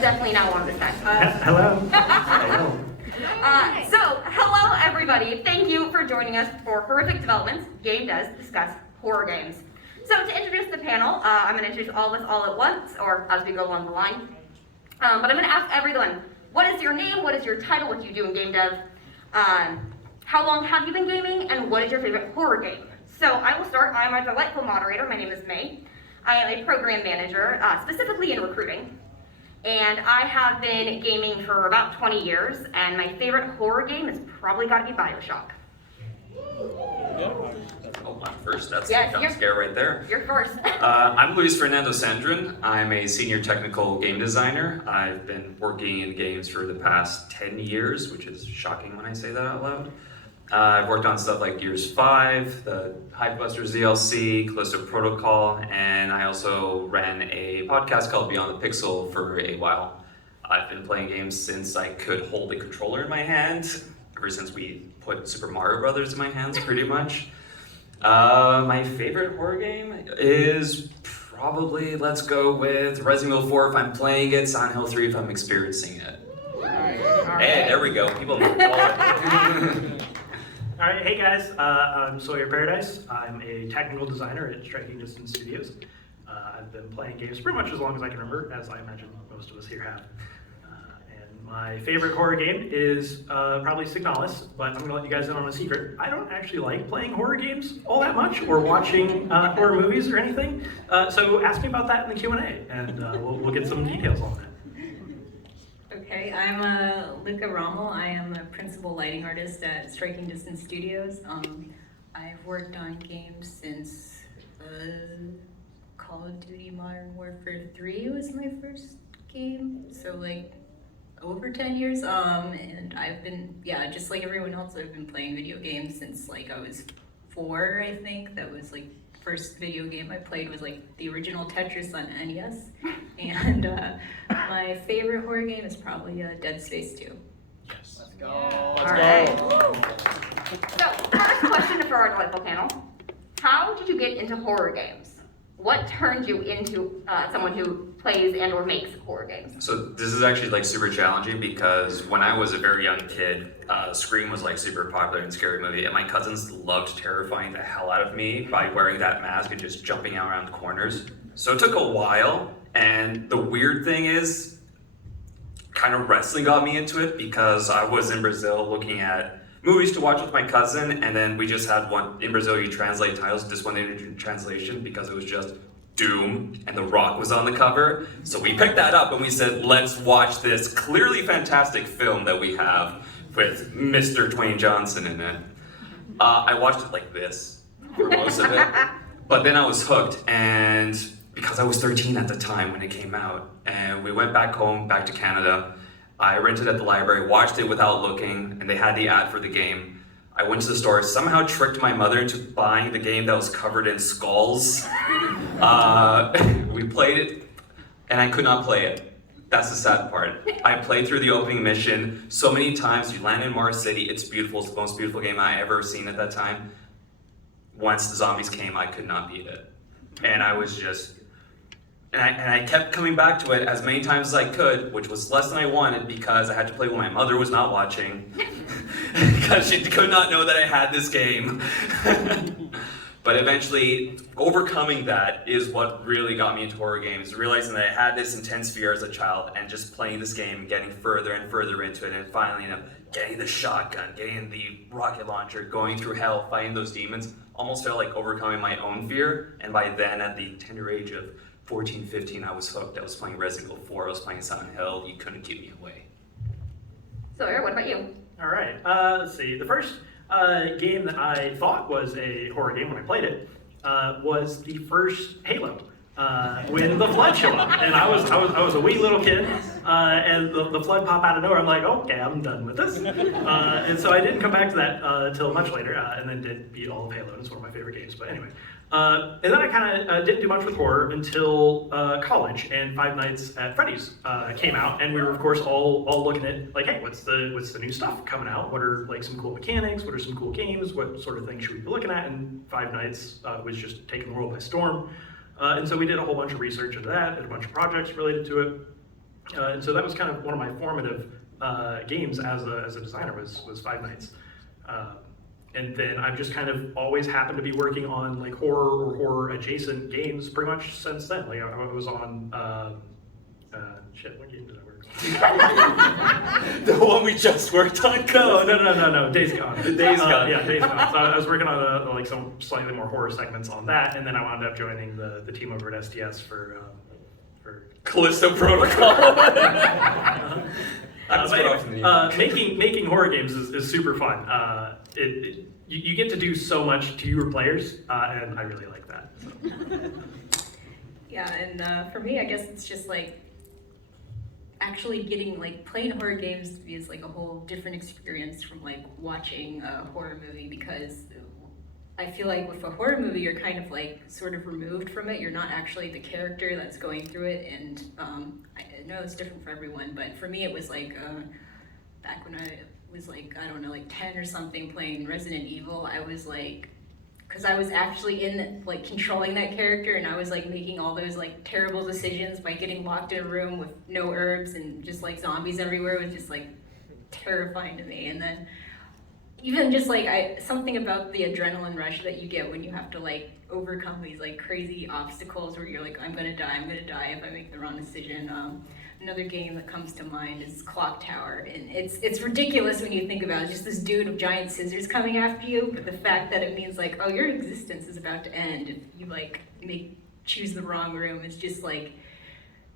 definitely not one this time. Hello. Hello. Hello everybody. Thank you for joining us for Horrific Developments. Game does discuss horror games. So to introduce the panel, I'm going to introduce all of us all at once, or as we go along the line. But I'm going to ask everyone, what is your name, what is your title, what do you do in game dev, how long have you been gaming, and what is your favorite horror game? So I will start. I'm a delightful moderator. My name is May. I am a program manager, specifically in recruiting. And I have been gaming for about 20 years, and my favorite horror game has probably got to be BioShock. Oh, I'm first. That's Yes, the jump scare right there. You're first. I'm Luis Fernando Sandrin. I'm a senior technical game designer. I've been working in games for the past 10 years, which is shocking when I say that out loud. I've worked on stuff like Gears 5, the Hypebusters DLC, Callisto Protocol, and I also ran a podcast called Beyond the Pixel for a while. I've been playing games since I could hold a controller in my hand, ever since we put Super Mario Brothers in my hands, pretty much. My favorite horror game is probably, let's go with Resident Evil 4 if I'm playing it, Silent Hill 3 if I'm experiencing it. Hey, there we go. People know it. All right, hey guys, I'm Sawyer Paradise. I'm a technical designer at Striking Distance Studios. I've been playing games pretty much as long as I can remember, as I imagine most of us here have. And my favorite horror game is probably Signalis, but I'm going to let you guys in on a secret. I don't actually like playing horror games all that much, or watching horror movies or anything. So ask me about that in the Q&A, and we'll get some details on that. Okay, I'm Luka. I am a principal lighting artist at Striking Distance Studios. I've worked on games since Call of Duty Modern Warfare 3 was my first game, so like over 10 years. And I've been, just like everyone else, I've been playing video games since like I was 4, I think. That was like first video game I played was like the original Tetris on NES, and my favorite horror game is probably Dead Space 2. Yes. Let's go. All right. So, first question for our delightful panel: how did you get into horror games? What turned you into someone who plays and/or makes horror games? So this is actually like super challenging because when I was a very young kid, Scream was like super popular and scary movie, and my cousins loved terrifying the hell out of me by wearing that mask and just jumping out around corners. So it took a while, and the weird thing is, kind of wrestling got me into it because I was in Brazil looking at movies to watch with my cousin, and then we just had one in Brazil. You translate titles, just one in translation because it was just Doom and The Rock was on the cover. So we picked that up and we said, let's watch this clearly fantastic film that we have with Mr. Dwayne Johnson in it. I watched it like this for most of it, but then I was hooked, and because I was 13 at the time when it came out, and we went back home, back to Canada. I rented at the library, watched it without looking, and they had the ad for the game. I went to the store, somehow tricked my mother into buying the game that was covered in skulls. We played it, and I could not play it. That's the sad part. I played through the opening mission so many times. You land in Mars City, it's beautiful, it's the most beautiful game I ever seen at that time. Once the zombies came, I could not beat it. And I was just, and I kept coming back to it as many times as I could, which was less than I wanted because I had to play when my mother was not watching. Because she could not know that I had this game. But eventually, overcoming that is what really got me into horror games, realizing that I had this intense fear as a child, and just playing this game, getting further and further into it, and finally, getting the shotgun, getting the rocket launcher, going through hell, fighting those demons, almost felt like overcoming my own fear. And by then, at the tender age of 14, 15, I was hooked. I was playing Resident Evil 4, I was playing Silent Hill. You couldn't keep me away. Sawyer, what about you? All right, let's see. The first game that I thought was a horror game when I played it was the first Halo. When the flood showed up, and I was a wee little kid, and the flood popped out of nowhere. I'm like, okay, I'm done with this, and so I didn't come back to that until much later, and then did beat all of Halo. It's one of my favorite games. But anyway, and then I kind of didn't do much with horror until college, and Five Nights at Freddy's came out, and we were of course all looking at like, hey, what's the new stuff coming out? What are like some cool mechanics? What are some cool games? What sort of things should we be looking at? And Five Nights was just taking the world by storm. And so we did a whole bunch of research into that, did a bunch of projects related to it. And so that was kind of one of my formative games as a designer was Five Nights. And then I've just kind of always happened to be working on like horror or horror adjacent games pretty much since then. Like I was on, what game did I work on? The one we just worked on. No, Days Gone. Days Gone. Yeah, Days Gone. So I was working on like some slightly more horror segments on that, and then I wound up joining the team over at STS for Callisto Protocol. making horror games is super fun. You get to do so much to your players, and I really like that. Yeah, and for me, I guess it's just like actually getting like playing horror games is like a whole different experience from like watching a horror movie, because I feel like with a horror movie you're kind of like sort of removed from it. You're not actually the character that's going through it, and I know it's different for everyone, but for me it was like back when I was like, I don't know, like 10 or something, playing Resident Evil, I was like, because I was actually in like controlling that character, and I was like making all those like terrible decisions by getting locked in a room with no herbs and just like zombies everywhere. It was just like terrifying to me. And then even just like something about the adrenaline rush that you get when you have to like overcome these like crazy obstacles where you're like, I'm gonna die if I make the wrong decision. Another game that comes to mind is Clock Tower, and it's ridiculous when you think about it. Just this dude with giant scissors coming after you, but the fact that it means like, oh, your existence is about to end if you like choose the wrong room. It's just like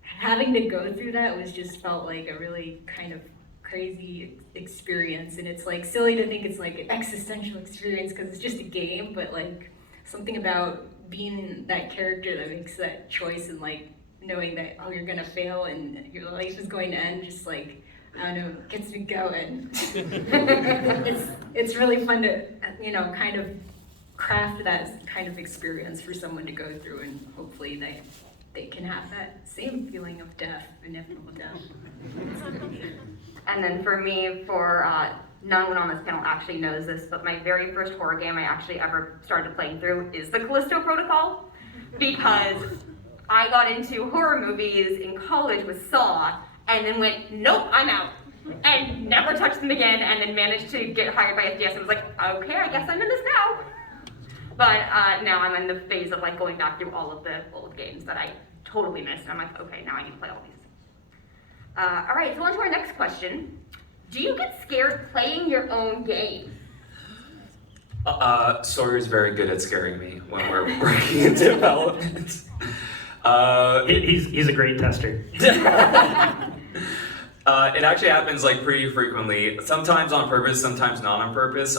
having to go through that was just felt like a really kind of crazy experience. And it's like silly to think it's like an existential experience because it's just a game, but like something about being that character that makes that choice and like knowing that, oh, you're gonna fail and your life is going to end, just like, I don't know, gets me going. It's really fun to, kind of craft that kind of experience for someone to go through, and hopefully they can have that same feeling of death, inevitable death. And then for me, no one on this panel actually knows this, but my very first horror game I actually ever started playing through is the Callisto Protocol, because I got into horror movies in college with Saw, and then went, nope, I'm out, and never touched them again, and then managed to get hired by SDS and was like, okay, I guess I'm in this now. But now I'm in the phase of like going back through all of the old games that I totally missed, and I'm like, okay, now I need to play all these. All right, so on to our next question. Do you get scared playing your own game? Sawyer's very good at scaring me when we're working in development. He's a great tester. It actually happens like pretty frequently. Sometimes on purpose, sometimes not on purpose.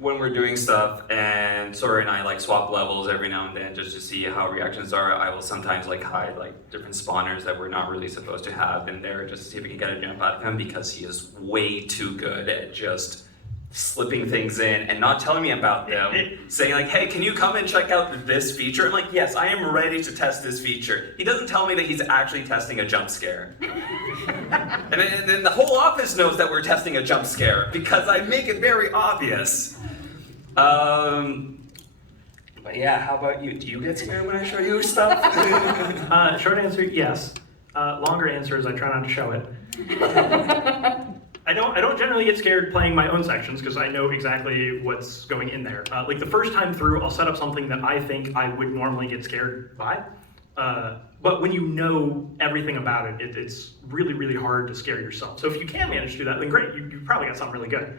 When we're doing stuff and Sawyer and I like swap levels every now and then just to see how reactions are, I will sometimes like hide like different spawners that we're not really supposed to have in there just to see if we can get a jump out of him, because he is way too good at just slipping things in and not telling me about them, saying like, hey, can you come and check out this feature? I'm like, yes, I am ready to test this feature. He doesn't tell me that he's actually testing a jump scare. and then the whole office knows that we're testing a jump scare because I make it very obvious. But yeah, how about you? Do you get scared when I show you stuff? Short answer, yes. Longer answer is I try not to show it. I don't generally get scared playing my own sections because I know exactly what's going in there. Like the first time through, I'll set up something that I think I would normally get scared by. But when you know everything about it, it's really, really hard to scare yourself. So if you can manage to do that, then great. You've probably got something really good.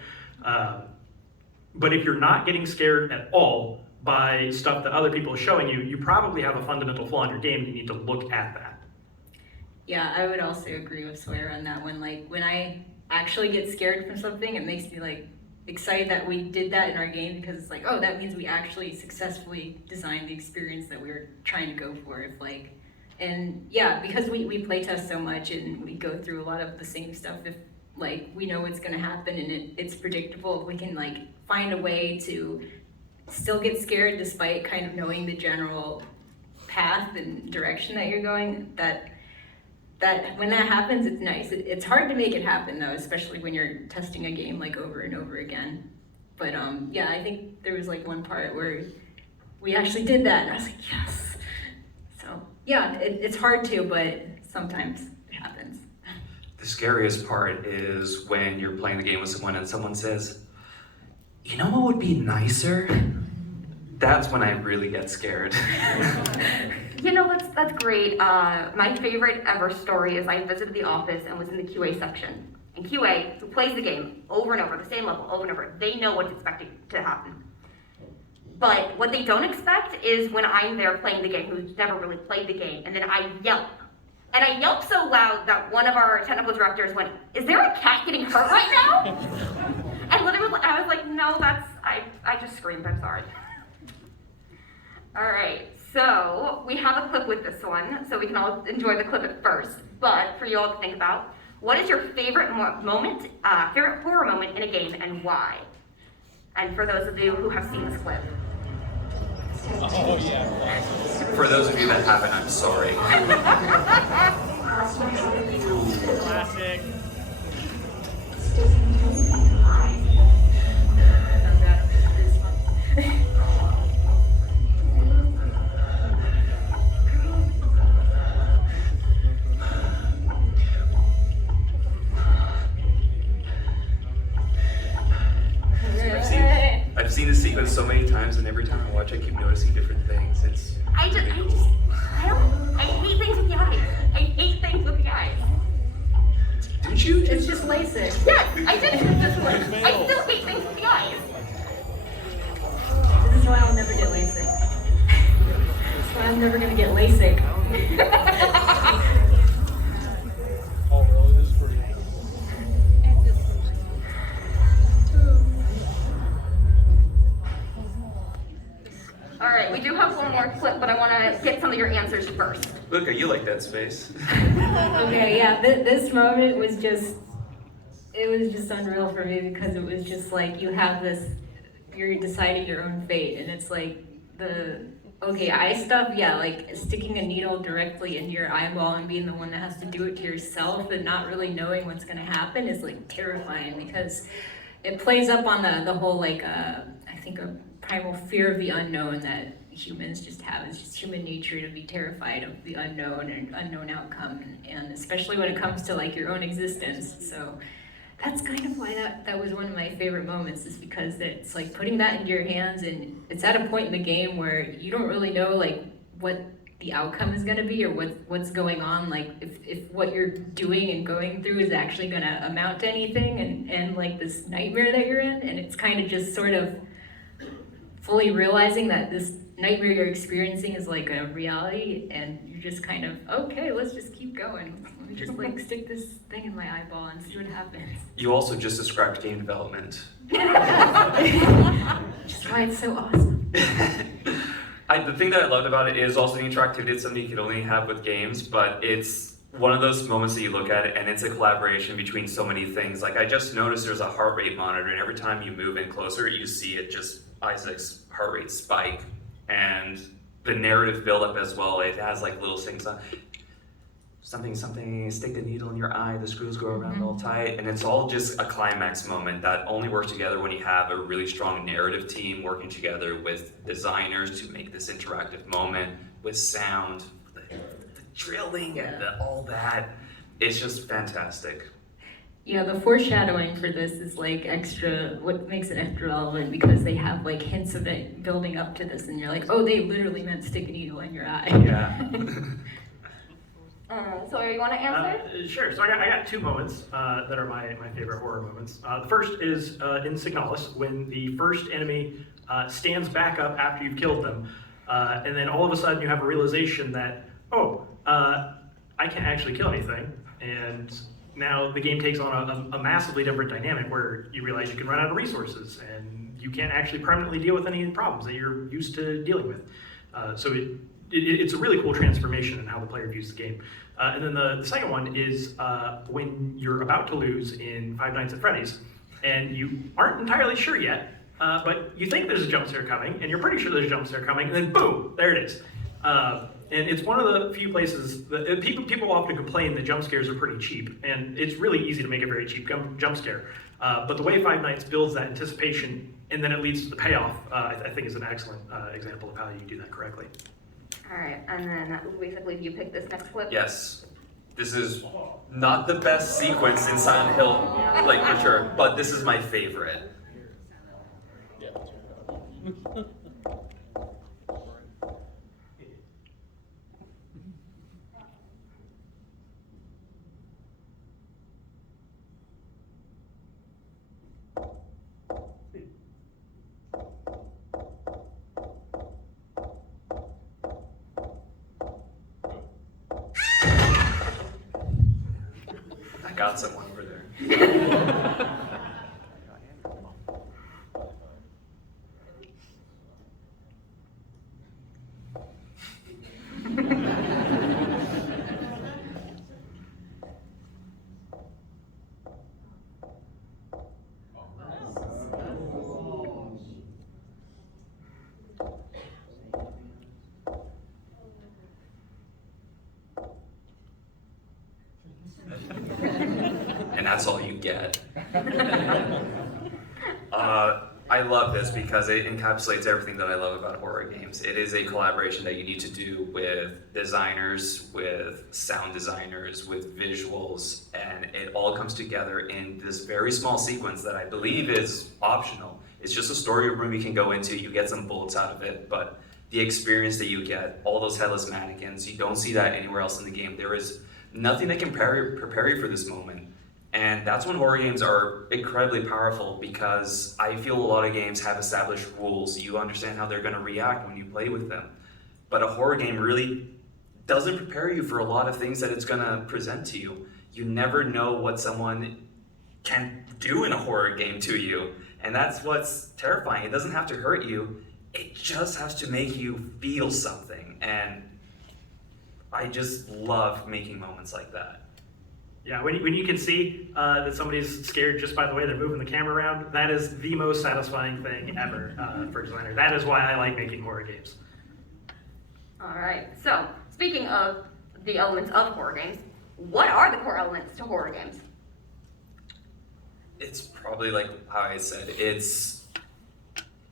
But if you're not getting scared at all by stuff that other people are showing you, you probably have a fundamental flaw in your game and you need to look at that. Yeah, I would also agree with Sawyer on that one. Like when I actually get scared from something, it makes me like excited that we did that in our game, because it's like, oh, that means we actually successfully designed the experience that we were trying to go for. And yeah, because we play test so much and we go through a lot of the same stuff, if like we know what's gonna happen and it's predictable, if we can like find a way to still get scared despite kind of knowing the general path and direction that you're going, that when that happens, it's nice. It's hard to make it happen though, especially when you're testing a game like over and over again. But yeah, I think there was like one part where we actually did that and I was like, yes. So yeah, it's hard to, but sometimes it happens. The scariest part is when you're playing the game with someone and someone says, "You know what would be nicer?" That's when I really get scared. You know, that's great. My favorite ever story is I visited the office and was in the QA section. And QA, who plays the game over and over, the same level, over and over, they know what's expected to happen. But what they don't expect is when I'm there playing the game, who's never really played the game, and then I yelp. And I yelped so loud that one of our technical directors went, "Is there a cat getting hurt right now?" And literally, I was like, "No, I just screamed, I'm sorry." All right, so we have a clip with this one, so we can all enjoy the clip at first. But for you all to think about, what is your favorite favorite horror moment in a game, and why? And for those of you who have seen this clip. Oh, yeah. For those of you that haven't, I'm sorry. Classic. I've seen this sequence so many times, and every time I watch, I keep noticing different things. I hate things with the eyes. I hate things with the eyes. Didn't you? It's just LASIK. Yes, I did it this one. I still hate things with the eyes. This is why I'll never get LASIK. That's why I'm never gonna get LASIK. Oh, really? This is pretty. All right, we do have one more clip, but I want to get some of your answers first. Luka, you like that space. Okay, yeah, this moment was just, it was just unreal for me because it was just like you have this, you're deciding your own fate, and it's like okay, eye stuff, yeah, like sticking a needle directly into your eyeball and being the one that has to do it to yourself and not really knowing what's gonna happen is like terrifying because it plays up on the whole like, I think a primal fear of the unknown that humans just have. It's just human nature to be terrified of the unknown and unknown outcome, and especially when it comes to like your own existence. So that's kind of why that was one of my favorite moments, is because it's like putting that into your hands, and it's at a point in the game where you don't really know like what the outcome is going to be or what's going on, like if what you're doing and going through is actually going to amount to anything, and like this nightmare that you're in, and it's kind of just sort of fully realizing that this nightmare you're experiencing is like a reality, and you're just kind of, okay, let's just keep going. Let me just like stick this thing in my eyeball and see what happens. You also just described game development. Just why it's so awesome. The thing that I loved about it is also the interactivity. It's something you can only have with games, but it's one of those moments that you look at it and it's a collaboration between so many things. Like I just noticed there's a heart rate monitor, and every time you move in closer, you see it just, Isaac's heart rate spike, and the narrative buildup as well. It has like little things on something, stick the needle in your eye, the screws go around all tight, and it's all just a climax moment that only works together when you have a really strong narrative team working together with designers to make this interactive moment with sound, the drilling and all that. It's just fantastic. Yeah, the foreshadowing for this is like extra, what makes it extra relevant, because they have like hints of it building up to this, and you're like, oh, they literally meant stick a needle in your eye. Yeah. Sawyer, you want to answer? Sure. So I got two moments that are my favorite horror moments. The first is in Signalis, when the first enemy stands back up after you've killed them, and then all of a sudden you have a realization that, I can't actually kill anything, and now the game takes on a massively different dynamic where you realize you can run out of resources and you can't actually permanently deal with any problems that you're used to dealing with. So it's a really cool transformation in how the player views the game. And then the second one is when you're about to lose in Five Nights at Freddy's and you aren't entirely sure yet, but you think there's a jump scare coming and you're pretty sure there's a jump scare coming, and then boom, there it is. And it's one of the few places that people often complain that jump scares are pretty cheap, and it's really easy to make a very cheap jump scare. But the way Five Nights builds that anticipation and then it leads to the payoff, I think is an excellent example of how you do that correctly. All right, and then basically you pick this next clip. Yes. This is not the best sequence in Silent Hill, like for sure, but this is my favorite. Yeah. I got someone over there. And that's all you get. I love this because it encapsulates everything that I love about horror games. It is a collaboration that you need to do with designers, with sound designers, with visuals, and it all comes together in this very small sequence that I believe is optional. It's just a story room you can go into, you get some bullets out of it, but the experience that you get, all those headless mannequins, you don't see that anywhere else in the game. There is nothing that can prepare you for this moment. And that's when horror games are incredibly powerful, because I feel a lot of games have established rules. You understand how they're going to react when you play with them. But a horror game really doesn't prepare you for a lot of things that it's going to present to you. You never know what someone can do in a horror game to you. And that's what's terrifying. It doesn't have to hurt you. It just has to make you feel something. And I just love making moments like that. Yeah, when you can see that somebody's scared just by the way they're moving the camera around, that is the most satisfying thing ever for a designer. That is why I like making horror games. All right. So, speaking of the elements of horror games, what are the core elements to horror games? It's probably like how I said, it's,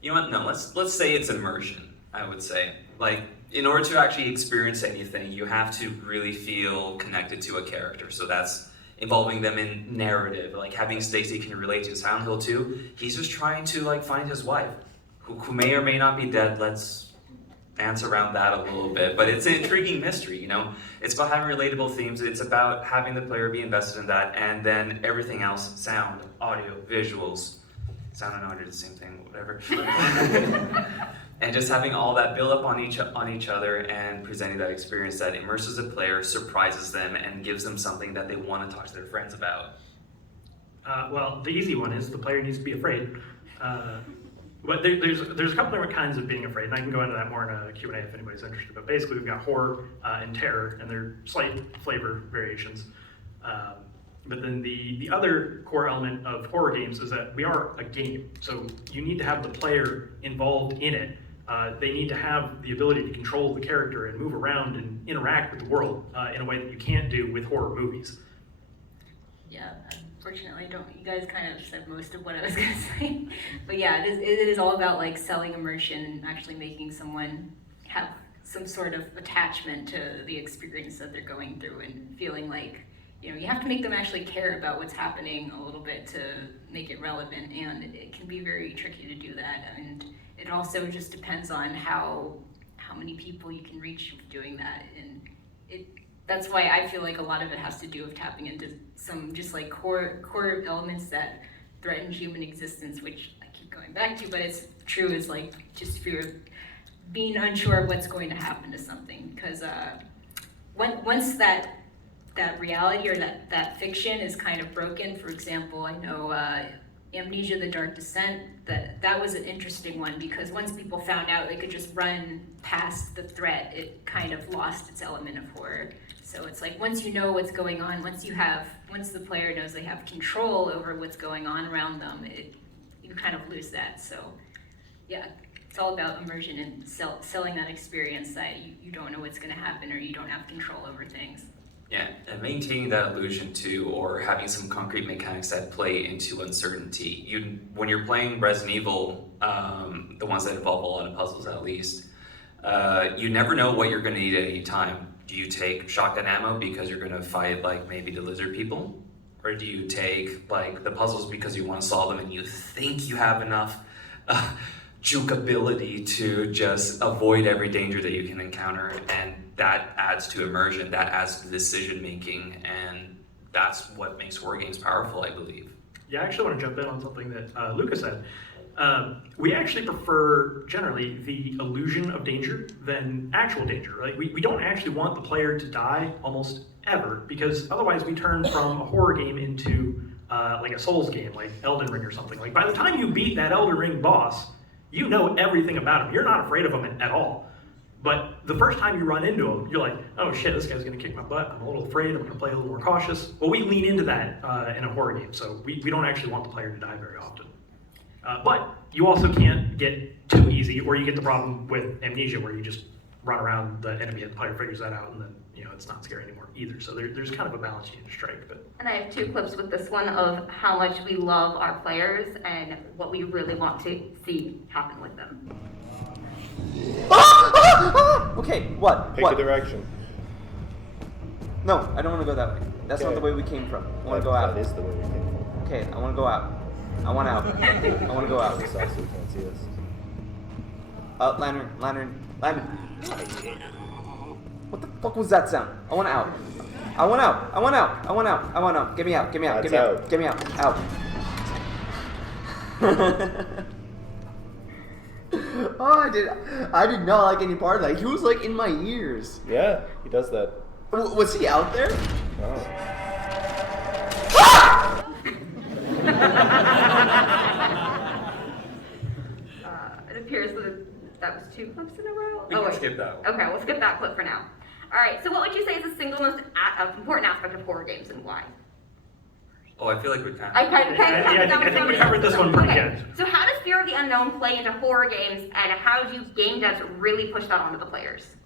you know what, no, let's say it's immersion, I would say. Like, in order to actually experience anything, you have to really feel connected to a character. So that's involving them in narrative, like having stakes that you can relate to. Silent Hill 2, he's just trying to like find his wife, who may or may not be dead. Let's dance around that a little bit, but it's an intriguing mystery, you know? It's about having relatable themes, it's about having the player be invested in that, and then everything else, sound, audio, visuals, sound and audio, the same thing, whatever. And just having all that build up on each other and presenting that experience that immerses the player, surprises them, and gives them something that they want to talk to their friends about. Well, the easy one is the player needs to be afraid. But there's a couple different kinds of being afraid, and I can go into that more in a Q&A if anybody's interested. But basically, we've got horror and terror, and they're slight flavor variations. But then the other core element of horror games is that we are a game, so you need to have the player involved in it. They need to have the ability to control the character and move around and interact with the world in a way that you can't do with horror movies. Yeah, unfortunately, you guys kind of said most of what I was gonna say. But yeah, it is all about like selling immersion and actually making someone have some sort of attachment to the experience that they're going through and feeling like, you know, you have to make them actually care about what's happening a little bit to make it relevant, and it can be very tricky to do that. And it also just depends on how many people you can reach doing that, and that's why I feel like a lot of it has to do with tapping into some just like core elements that threaten human existence, which I keep going back to, but it's true, is like just fear of being unsure of what's going to happen to something, because once that reality or that fiction is kind of broken, for example, I know Amnesia: The Dark Descent, that was an interesting one, because once people found out they could just run past the threat, it kind of lost its element of horror. So it's like once you know what's going on, once the player knows they have control over what's going on around them, you kind of lose that. So yeah, it's all about immersion and selling that experience that you don't know what's going to happen or you don't have control over things. Yeah, and maintaining that illusion too, or having some concrete mechanics that play into uncertainty. When you're playing Resident Evil, the ones that involve a lot of puzzles at least, you never know what you're going to need at any time. Do you take shotgun ammo because you're gonna fight like maybe the lizard people? Or do you take like the puzzles because you want to solve them and you think you have enough juke ability to just avoid every danger that you can encounter, and that adds to immersion, that adds to decision making, and that's what makes horror games powerful, I believe. Yeah, I actually want to jump in on something that Luka said. We actually prefer, generally, the illusion of danger than actual danger. Like, we don't actually want the player to die almost ever, because otherwise we turn from a horror game into like a Souls game, like Elden Ring or something. Like, by the time you beat that Elden Ring boss, you know everything about him. You're not afraid of him at all. But the first time you run into him, you're like, oh shit, this guy's gonna kick my butt. I'm a little afraid, I'm gonna play a little more cautious. Well, we lean into that in a horror game, so we don't actually want the player to die very often. But you also can't get too easy, or you get the problem with amnesia, where you just run around the enemy and the player figures that out, and then it's not scary anymore either. So there's kind of a balance you need to strike. But And I have 2 clips with this one of how much we love our players and what we really want to see happen with them. Okay, what? Pick what? a direction. No, I don't want to go that way. That's not Okay. the way we came from. I want to go out. That is the way we came from. Okay, I want to go out. I want out. I want to go out. This side so we can't see us. Lantern. What the fuck was that sound? I want out. I want out. Get me out. That's out. Get me out. Out. Oh, I did not like any part of that. He was like in my ears. Yeah, he does that. Was he out there? Oh. It appears that was 2 clips in a row. We can skip that one. Okay, we'll skip that clip for now. All right, so what would you say is the single most important aspect of horror games, and why? Oh, I feel like we kind I of... kind of I think we covered this one pretty good. So how does fear of the unknown play into horror games, and how do game devs really push that onto the players?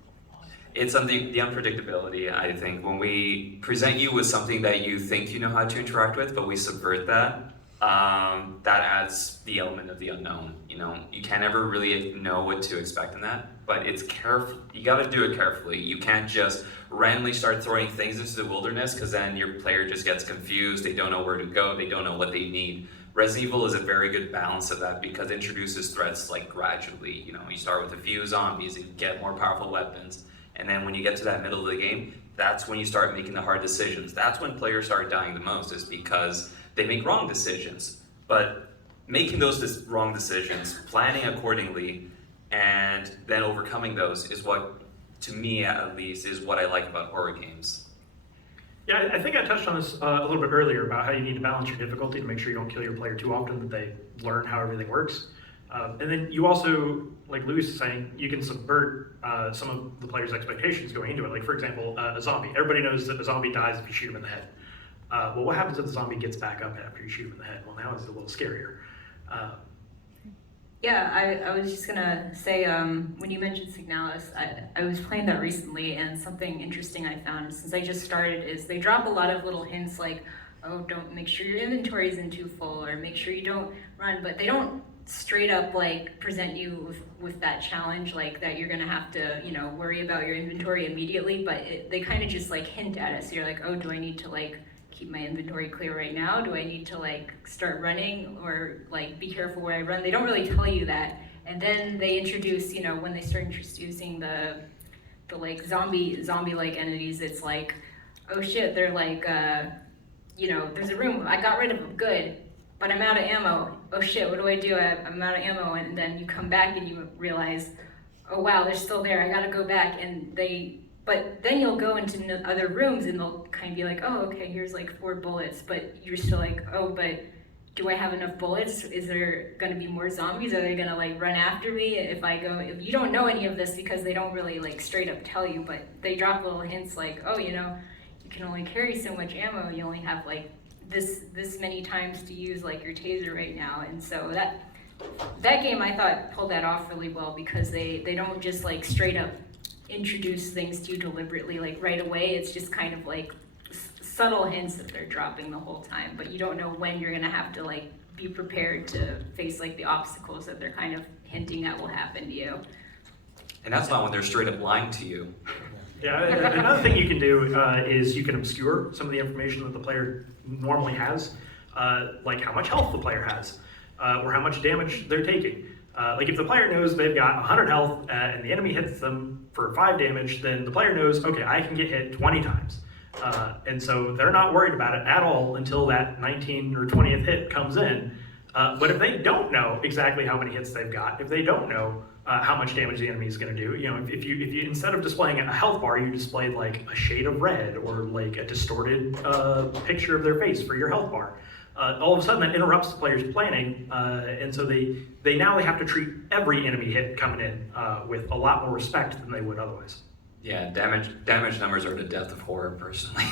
It's something, the unpredictability, I think. When we present you with something that you think you know how to interact with, but we subvert that, that adds the element of the unknown. You can't ever really know what to expect in that, but it's careful. You got to do it carefully. You can't just randomly start throwing things into the wilderness, because then your player just gets confused. They don't know where to go. They don't know what they need. Resident Evil is a very good balance of that, because it introduces threats like gradually. You start with a few zombies, and you get more powerful weapons. And then when you get to that middle of the game, that's when you start making the hard decisions. That's when players start dying the most, is because they make wrong decisions. But making those wrong decisions, planning accordingly, and then overcoming those is what, to me at least, is what I like about horror games. yeah, I think I touched on this a little bit earlier about how you need to balance your difficulty to make sure you don't kill your player too often, that they learn how everything works. And then you also, like Louis is saying, you can subvert some of the player's expectations going into it. Like, for example, a zombie. Everybody knows that a zombie dies if you shoot him in the head. Well, what happens if the zombie gets back up after you shoot him in the head? Well, now it's a little scarier. Yeah, I was just gonna say, when you mentioned Signalis, I was playing that recently, and something interesting I found since I just started is they drop a lot of little hints like, oh, don't make sure your inventory isn't too full, or make sure you don't run, but they don't straight up like present you with that challenge, like that you're gonna have to worry about your inventory immediately, but they kind of just like hint at it. So you're like, oh, do I need to like keep my inventory clear right now? Do I need to like start running, or like be careful where I run? They don't really tell you that. And then they introduce, when they start introducing the like zombie like entities, it's like, oh shit, they're like there's a room, I got rid of them, good, but I'm out of ammo. Oh shit, what do I do? I'm out of ammo. And then you come back and you realize, oh wow, they're still there, I gotta go back. But then you'll go into other rooms and they'll kind of be like, oh, okay, here's like 4 bullets, but you're still like, oh, but do I have enough bullets? Is there gonna be more zombies? Are they gonna like run after me if I go? If you don't know any of this, because they don't really like straight up tell you, but they drop little hints like, oh, you can only carry so much ammo, you only have like this many times to use like your taser right now. And so that game, I thought, pulled that off really well, because they don't just like straight up introduce things to you deliberately like right away. It's just kind of like subtle hints that they're dropping the whole time, but you don't know when you're gonna have to like be prepared to face like the obstacles that they're kind of hinting at will happen to you. And that's not when they're straight up lying to you. Yeah, another thing you can do is you can obscure some of the information that the player normally has, like how much health the player has, or how much damage they're taking. Like if the player knows they've got 100 health and the enemy hits them for 5 damage, then the player knows, okay, I can get hit 20 times. And so they're not worried about it at all until that 19 or 20th hit comes in. But if they don't know exactly how many hits they've got, if they don't know how much damage the enemy is going to do, if you instead of displaying a health bar, you displayed like a shade of red or like a distorted picture of their face for your health bar. All of a sudden that interrupts the player's planning, and so they now have to treat every enemy hit coming in with a lot more respect than they would otherwise. Yeah, damage numbers are the death of horror, personally.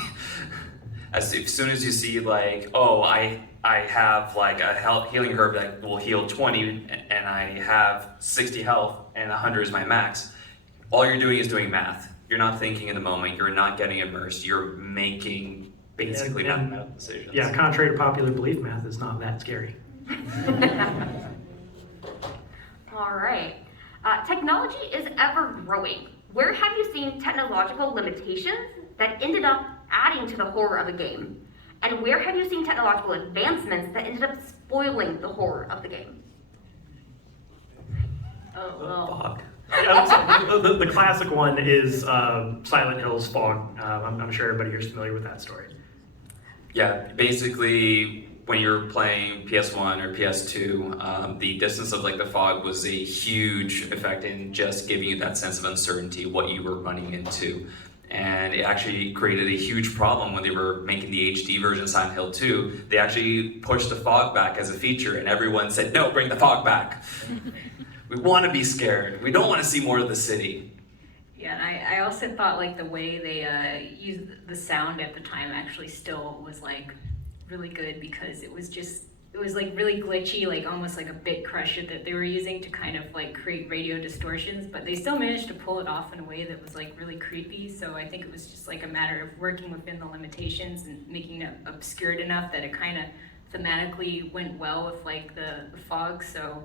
As soon as you see like, oh, I have like a health healing herb that will heal 20, and I have 60 health, and 100 is my max. All you're doing is doing math. You're not thinking in the moment. You're not getting immersed. You're making basically mathematical decisions. Yeah, contrary to popular belief, math is not that scary. All right. Technology is ever growing. Where have you seen technological limitations that ended up adding to the horror of a game? And where have you seen technological advancements that ended up spoiling the horror of the game? Oh, well. Fog. Yeah, the classic one is Silent Hill's Fog. I'm sure everybody here is familiar with that story. Yeah, basically when you're playing PS1 or PS2, the distance of like the fog was a huge effect in just giving you that sense of uncertainty, what you were running into. And it actually created a huge problem when they were making the HD version of Silent Hill 2. They actually pushed the fog back as a feature, and everyone said, no, bring the fog back. We want to be scared. We don't want to see more of the city. Yeah, and I also thought like the way they used the sound at the time actually still was like really good, because it was like really glitchy, like almost like a bit crusher that they were using to kind of like create radio distortions, but they still managed to pull it off in a way that was like really creepy. So I think it was just like a matter of working within the limitations and making it obscured enough that it kind of thematically went well with like the fog. So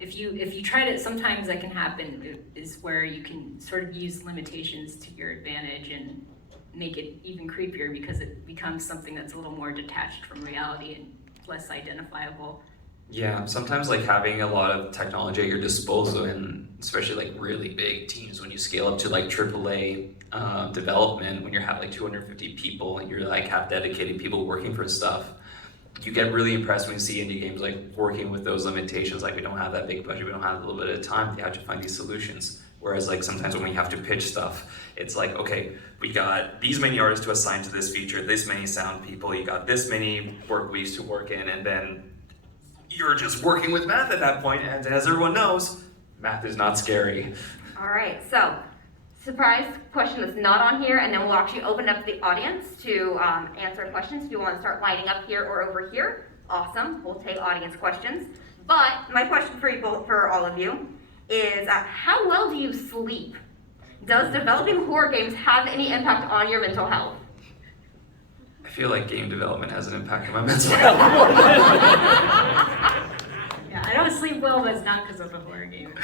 if you try to, sometimes that can happen, is where you can sort of use limitations to your advantage and make it even creepier, because it becomes something that's a little more detached from reality and less identifiable. Yeah, sometimes like having a lot of technology at your disposal, and especially like really big teams, when you scale up to like AAA development, when you have like 250 people and you're like have dedicated people working for stuff, you get really impressed when you see indie games like working with those limitations. Like we don't have that big budget, we don't have a little bit of time, you have to find these solutions. Whereas like sometimes when we have to pitch stuff, it's like, okay, we got these many artists to assign to this feature, this many sound people, you got this many work weeks to work in, and then you're just working with math at that point, and as everyone knows, math is not scary. All right, so surprise question that's not on here, and then we'll actually open up the audience to answer questions. If you want to start lining up here or over here, awesome, we'll take audience questions. But my question for all of you is, how well do you sleep? Does developing horror games have any impact on your mental health? I feel like game development has an impact on my mental health. Yeah, I don't sleep well, but it's not because of a horror game.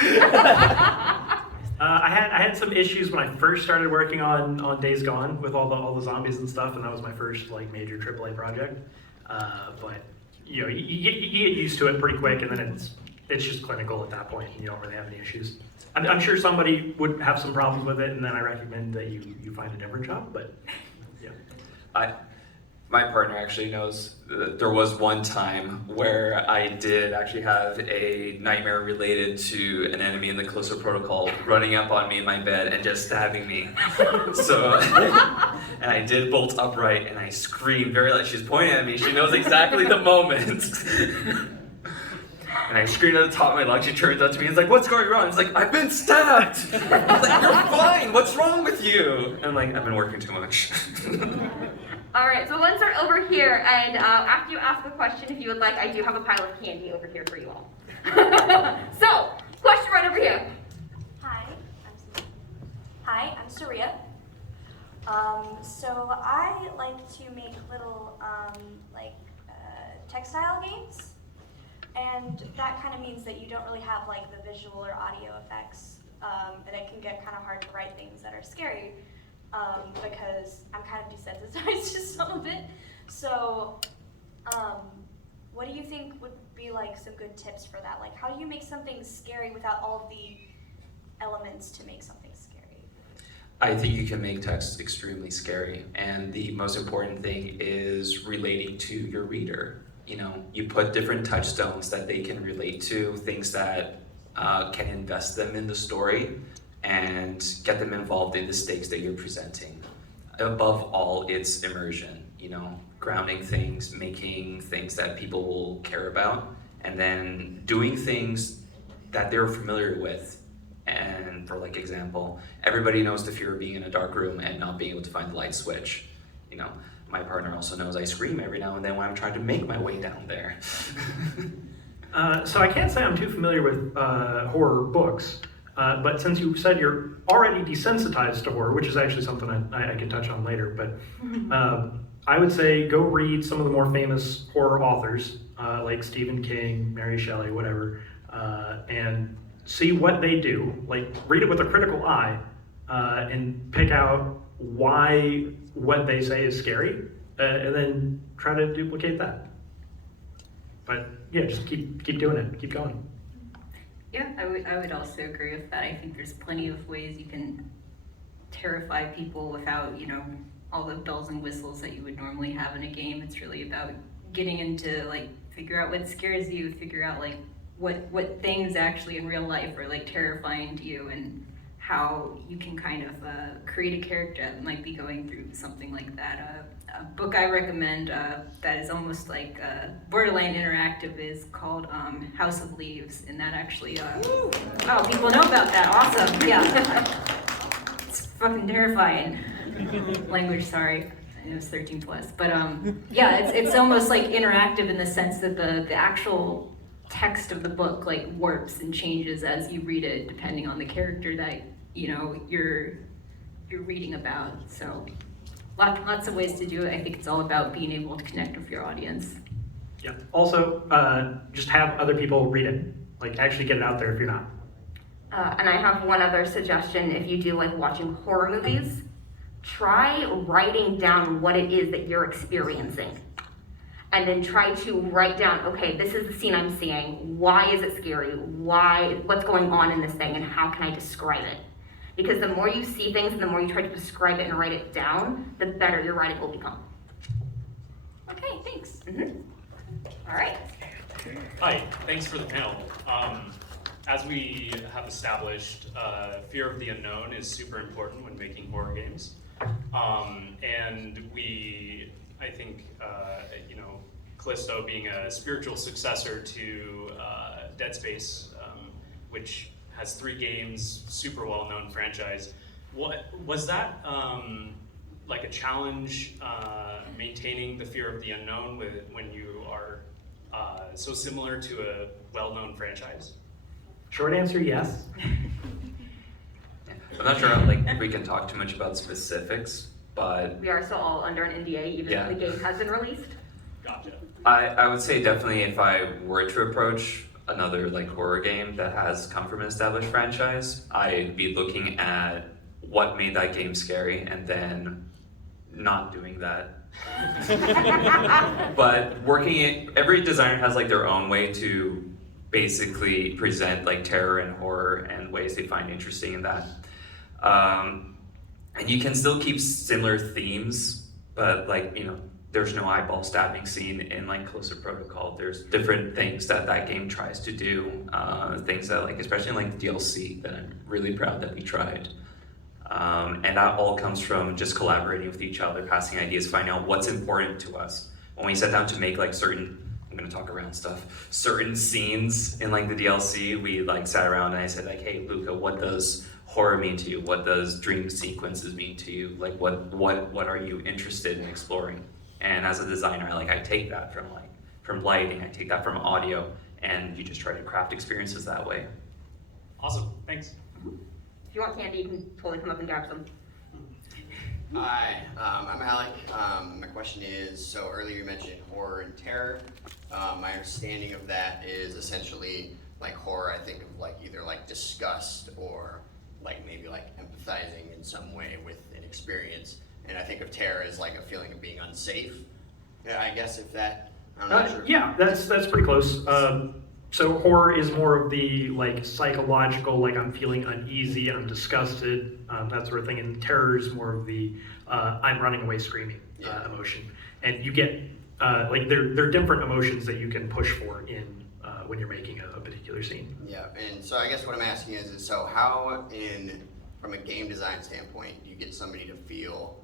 I had some issues when I first started working on Days Gone with all the zombies and stuff, and that was my first like major AAA project. But you get used to it pretty quick, and then it's just clinical at that point, and you don't really have any issues. I'm sure somebody would have some problems with it, and then I recommend that you find a different job. But yeah. My partner actually knows that there was one time where I did actually have a nightmare related to an enemy in the Closer Protocol running up on me in my bed and just stabbing me. So, and I did bolt upright and I screamed very loud. She's pointing at me. She knows exactly the moment. And I screamed at the top of my lungs. She turns up to me and is like, "What's going on?" It's like, "I've been stabbed." I was like, "You're fine. What's wrong with you?" And I'm like, "I've been working too much." All right, so let's start over here, and after you ask a question, if you would like, I do have a pile of candy over here for you all. So, question right over here. Hi, I'm Saria. So I like to make little textile games, and that kind of means that you don't really have like the visual or audio effects and it can get kind of hard to write things that are scary because I'm kind of desensitized to some of it. So, what do you think would be like some good tips for that? Like, how do you make something scary without all of the elements to make something scary? I think you can make text extremely scary, and the most important thing is relating to your reader. You know, you put different touchstones that they can relate to, things that can invest them in the story and get them involved in the stakes that you're presenting. Above all, it's immersion, you know, grounding things, making things that people will care about, and then doing things that they're familiar with. And for like example, everybody knows the fear of being in a dark room and not being able to find the light switch. You know, my partner also knows I scream every now and then when I'm trying to make my way down there. So I can't say I'm too familiar with horror books, but since you said you're already desensitized to horror, which is actually something I can touch on later, but I would say go read some of the more famous horror authors, like Stephen King, Mary Shelley, whatever, and see what they do. Like, read it with a critical eye, and pick out why what they say is scary, and then try to duplicate that. But yeah, just keep doing it, keep going. Yeah, I would also agree with that. I think there's plenty of ways you can terrify people without, you know, all the bells and whistles that you would normally have in a game. It's really about getting into, like, figure out what scares you, figure out, like, what things actually in real life are, like, terrifying to you, and how you can kind of create a character that might be going through something like that. A book I recommend that is almost like borderline interactive is called House of Leaves, and that actually, oh, people know about that, awesome, yeah. It's fucking terrifying. Language, sorry, it was 13 plus, but yeah, it's almost like interactive in the sense that the actual text of the book like warps and changes as you read it, depending on the character that you know you're reading about. So lots of ways to do it. I think it's all about being able to connect with your audience. Yeah. Also, just have other people read it. Like, actually get it out there if you're not. And I have one other suggestion. If you do like watching horror movies, try writing down what it is that you're experiencing. And then try to write down, okay, this is the scene I'm seeing. Why is it scary? What's going on in this thing, and how can I describe it? Because the more you see things and the more you try to describe it and write it down, the better your writing will become. Okay, thanks. All right. Hi, thanks for the panel. As we have established, fear of the unknown is super important when making horror games. And I think, you know, Callisto being a spiritual successor to Dead Space, which has 3 games, super well-known franchise. What was that like a challenge maintaining the fear of the unknown when you are so similar to a well-known franchise? Short answer, yes. I'm not sure like if we can talk too much about specifics, but We are still all under an NDA, even Yeah. if the game has been released. Gotcha. I would say definitely if I were to approach another like horror game that has come from an established franchise, I'd be looking at what made that game scary and then not doing that. But every designer has like their own way to basically present like terror and horror and ways they find interesting in that. And you can still keep similar themes, but like, you know, there's no eyeball stabbing scene in like Callisto Protocol. There's different things that game tries to do, things that like, especially in like the DLC that I'm really proud that we tried. And that all comes from just collaborating with each other, passing ideas, finding out what's important to us. When we sat down to make like I'm gonna talk around stuff, certain scenes in like the DLC, we like sat around and I said like, hey Luka, what does horror mean to you? What does dream sequences mean to you? Like what are you interested in exploring? And as a designer, I take that from lighting, I take that from audio, and you just try to craft experiences that way. Awesome, thanks. If you want candy, you can totally come up and grab some. Hi, I'm Alec. My question is, so earlier you mentioned horror and terror. My understanding of that is essentially like horror, I think of like either like disgust or like maybe like empathizing in some way with an experience. And I think of terror as like a feeling of being unsafe. Yeah, I guess if that, I'm not sure. Yeah, that's pretty close. So horror is more of the like psychological, like I'm feeling uneasy, I'm disgusted, that sort of thing. And terror is more of the I'm running away screaming emotion. And you get like there are different emotions that you can push for in when you're making a particular scene. Yeah, and so I guess what I'm asking is so how from a game design standpoint, do you get somebody to feel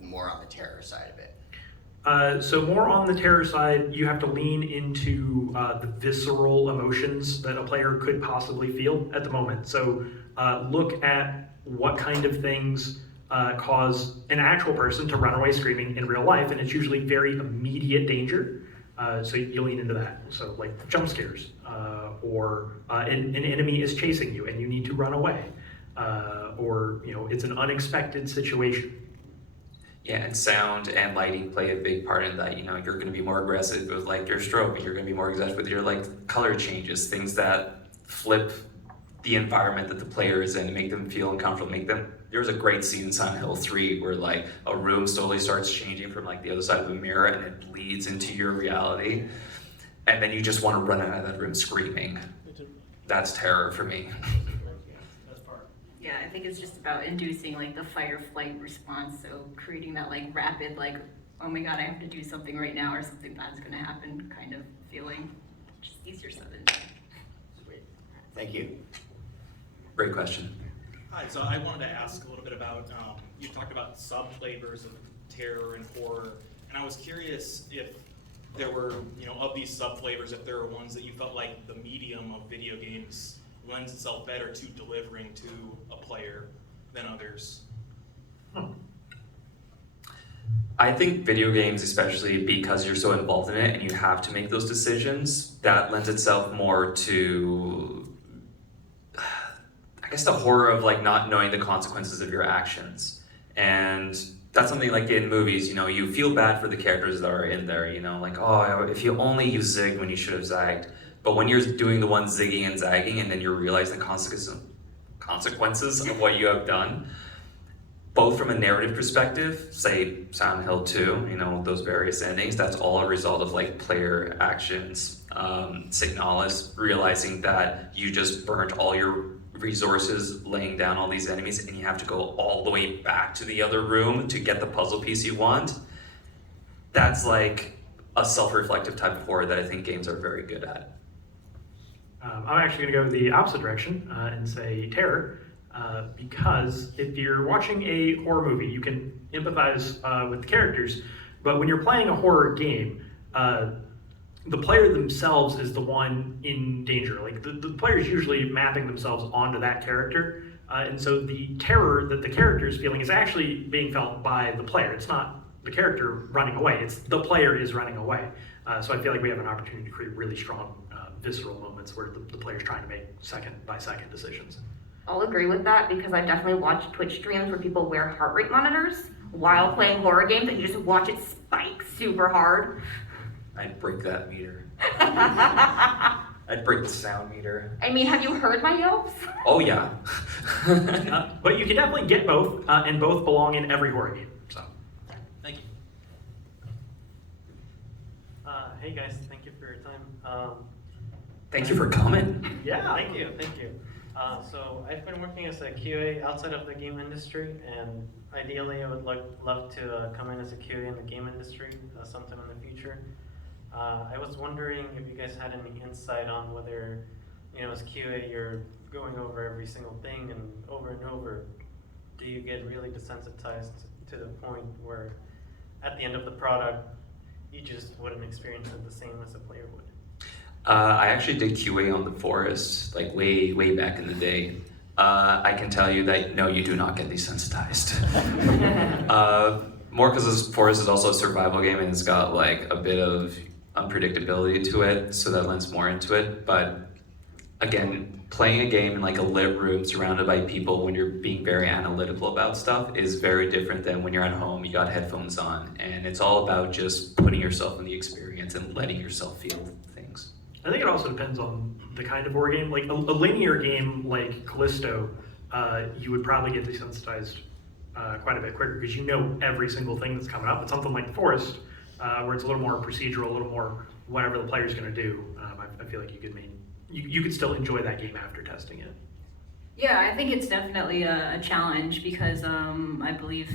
more on the terror side of it? So more on the terror side, you have to lean into the visceral emotions that a player could possibly feel at the moment. So look at what kind of things cause an actual person to run away screaming in real life, and it's usually very immediate danger. So you lean into that. So like jump scares, or an enemy is chasing you and you need to run away, or it's an unexpected situation. Yeah, and sound and lighting play a big part in that. You're going to be more aggressive with like your strobe, and you're going to be more aggressive with your like color changes, things that flip the environment that the player is in and make them feel uncomfortable, there was a great scene in Silent Hill 3 where like a room slowly starts changing from like the other side of a mirror and it bleeds into your reality. And then you just want to run out of that room screaming. That's terror for me. Yeah, I think it's just about inducing like the fight or flight response. So creating that like rapid, like, oh my God, I have to do something right now or something bad's gonna happen kind of feeling. Just easier said than done. Sweet. Thank you. Great question. Hi, so I wanted to ask a little bit about, you talked about sub-flavors of terror and horror, and I was curious if there were, of these sub-flavors, if there were ones that you felt like the medium of video games lends itself better to delivering to a player than others. I think video games, especially because you're so involved in it and you have to make those decisions, that lends itself more to, I guess, the horror of like not knowing the consequences of your actions. And that's something like in movies, you feel bad for the characters that are in there, like, oh, if you only you zigged when you should have zagged. But when you're doing the one zigging and zagging and then you realize the consequences of what you have done, both from a narrative perspective, say Silent Hill 2, those various endings, that's all a result of like player actions. Signalis, realizing that you just burnt all your resources laying down all these enemies and you have to go all the way back to the other room to get the puzzle piece you want. That's like a self-reflective type of horror that I think games are very good at. I'm actually going to go the opposite direction and say terror, because if you're watching a horror movie, you can empathize with the characters, but when you're playing a horror game, the player themselves is the one in danger. Like the player's usually mapping themselves onto that character, and so the terror that the character is feeling is actually being felt by the player. It's not the character running away, it's the player is running away. So I feel like we have an opportunity to create really strong visceral moments where the player's trying to make second-by-second decisions. I'll agree with that because I've definitely watched Twitch streams where people wear heart rate monitors while playing horror games and you just watch it spike super hard. I'd break that meter. I'd break the sound meter. I mean, have you heard my yelps? Oh yeah. But you can definitely get both, and both belong in every horror game. So. Thank you. Hey guys, thank you for your time. Thank you for coming. Yeah. Thank you. So I've been working as a QA outside of the game industry, and ideally I would love to come in as a QA in the game industry sometime in the future. I was wondering if you guys had any insight on whether, as QA you're going over every single thing and over, do you get really desensitized to the point where at the end of the product you just wouldn't experience it the same as a player would? I actually did QA on the Forest, like way back in the day. I can tell you that no, you do not get desensitized. More because Forest is also a survival game and it's got like a bit of unpredictability to it, so that lends more into it. But again, playing a game in like a lit room surrounded by people when you're being very analytical about stuff is very different than when you're at home, you got headphones on, and it's all about just putting yourself in the experience and letting yourself feel things. I think it also depends on the kind of horror game. Like a linear game like Callisto, you would probably get desensitized quite a bit quicker because you know every single thing that's coming up. But something like Forest, where it's a little more procedural, a little more whatever the player's going to do, I feel like you could still enjoy that game after testing it. Yeah, I think it's definitely a challenge because I believe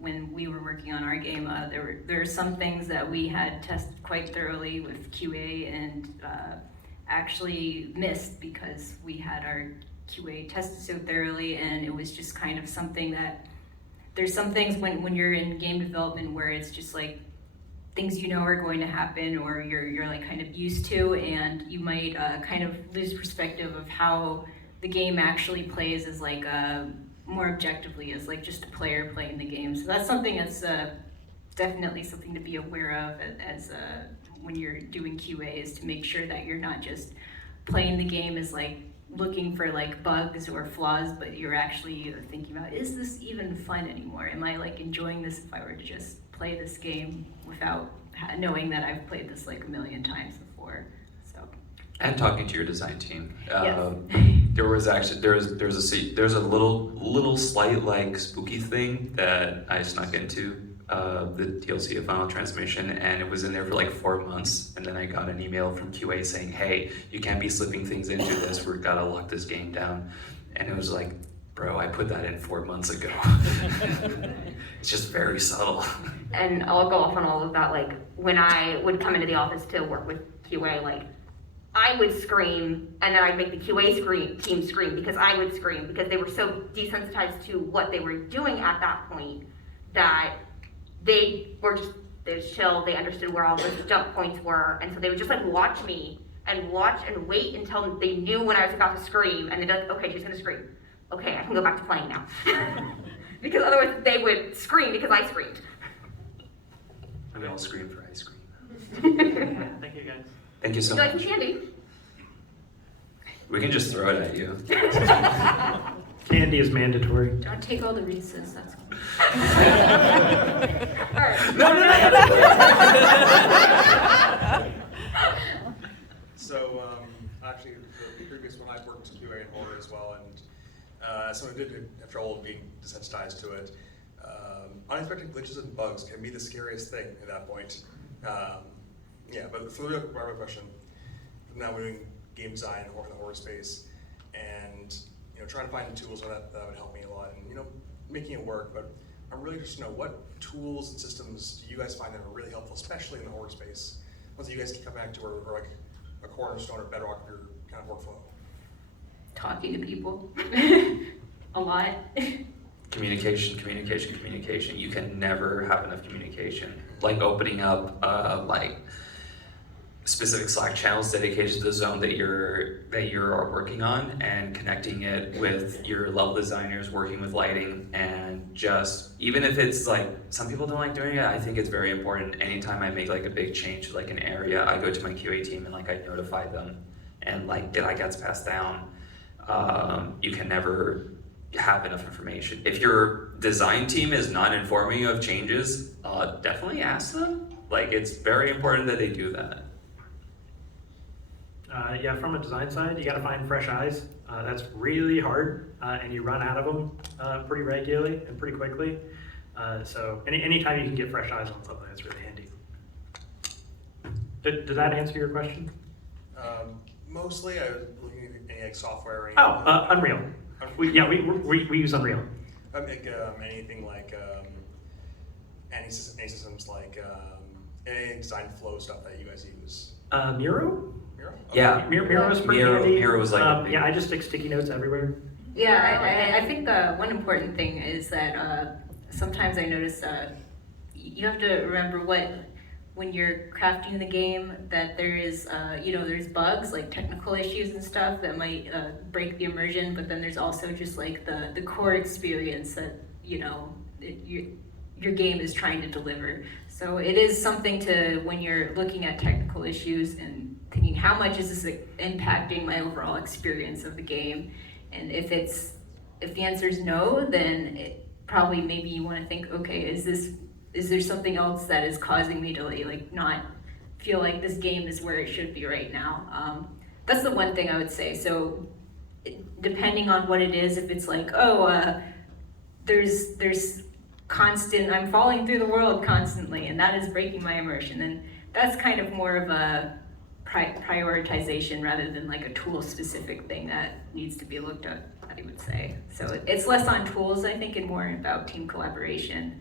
when we were working on our game, there were some things that we had tested quite thoroughly with QA and actually missed because we had our QA tested so thoroughly, and it was just kind of something that there's some things when you're in game development where it's just like things you know are going to happen or you're like kind of used to, and you might kind of lose perspective of how the game actually plays as like more objectively as like just a player playing the game. So that's something that's definitely something to be aware of as when you're doing QA, is to make sure that you're not just playing the game as like looking for like bugs or flaws, but you're actually thinking about, is this even fun anymore? Am I like enjoying this if I were to just play this game without knowing that I've played this like a million times before? So. And talking to your design team. Yes. There's a little slight like spooky thing that I snuck into the DLC of Final Transmission, and it was in there for like 4 months, and then I got an email from QA saying, hey, you can't be slipping things into this, we've got to lock this game down. And it was like, bro, I put that in 4 months ago. It's just very subtle. And I'll go off on all of that. Like when I would come into the office to work with QA, like I would scream, and then I'd make the QA team scream because I would scream because they were so desensitized to what they were doing at that point that they was chill. They understood where all the jump points were, and so they would just like watch me and wait until they knew when I was about to scream, and they'd be like, okay, she's gonna scream. Okay, I can go back to playing now. Because otherwise they would scream because I screamed. We all scream for ice cream. Thank you, guys. Thank you so Would you like much. some candy? We can just throw it at you. Candy is mandatory. Don't take all the Reese's, that's all. Alright. So, actually, the previous one I worked in QA and horror as well, and someone did have trouble being desensitized to it. Unexpected glitches and bugs can be the scariest thing at that point. Yeah, but for the real question, now we're doing game design in the horror space, and trying to find tools that would help me a lot, and making it work. But I'm really just what tools and systems do you guys find that are really helpful, especially in the horror space? Ones that you guys can come back to, or like a cornerstone or bedrock of your kind of workflow. Talking to people a lot. Communication. You can never have enough communication. Like opening up like specific Slack channels dedicated to the zone that you're working on, and connecting it with your level designers, working with lighting, and just even if it's like some people don't like doing it, I think it's very important. Anytime I make like a big change to like an area, I go to my QA team and like I notify them, and like that gets passed down. You can never have enough information. If your design team is not informing you of changes, definitely ask them. Like it's very important that they do that. Yeah, from a design side, you got to find fresh eyes. That's really hard, and you run out of them pretty regularly and pretty quickly. So anytime you can get fresh eyes on something, that's really handy. Did that answer your question? Mostly, I was looking at any like software or anything. Unreal. We use Unreal. Anything like any systems like any design flow stuff that you guys use. Miro? Miro? Yeah. Miro is pretty handy. Miro was like yeah, I just stick sticky notes everywhere. Yeah, I think one important thing is that sometimes I notice you have to remember when you're crafting the game, that there is, there's bugs, like technical issues and stuff that might break the immersion, but then there's also just like the core experience that, your game is trying to deliver. So it is something to, when you're looking at technical issues and thinking, how much is this impacting my overall experience of the game? And if the answer is no, then probably maybe you want to think, okay, is there something else that is causing me to like not feel like this game is where it should be right now. That's the one thing I would say. So depending on what it is, if it's like, there's constant, I'm falling through the world constantly, and that is breaking my immersion, then that's kind of more of a prioritization rather than like a tool specific thing that needs to be looked at, I would say. So it's less on tools, I think, and more about team collaboration.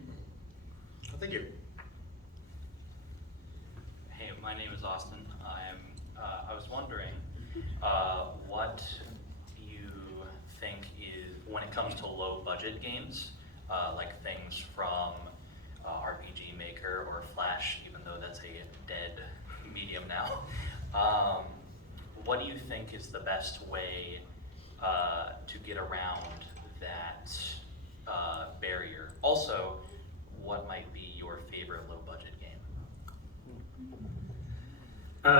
Thank you. Hey, my name is Austin. I was wondering what you think is, when it comes to low budget games, like things from RPG Maker or Flash, even though that's a dead medium now. What do you think is the best way to get around that barrier? Also, what might be your favorite low budget game?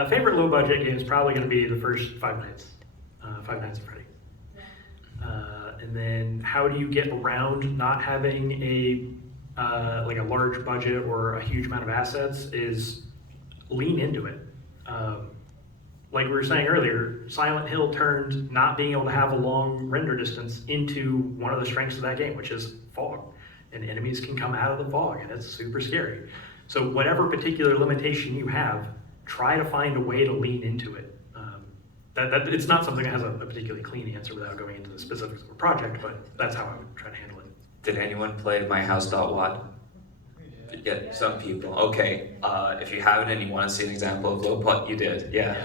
Favorite low budget game is probably going to be the first Five Nights at Freddy. And then how do you get around not having a like a large budget or a huge amount of assets is lean into it. Like we were saying earlier, Silent Hill turned not being able to have a long render distance into one of the strengths of that game, which is fog. And enemies can come out of the fog, and it's super scary. So whatever particular limitation you have, try to find a way to lean into it. That it's not something that has a particularly clean answer without going into the specifics of a project, but that's how I would try to handle it. Did anyone play myhouse.wat? Yeah, some people. Okay, if you haven't and you want to see an example of low budget, you did, yeah.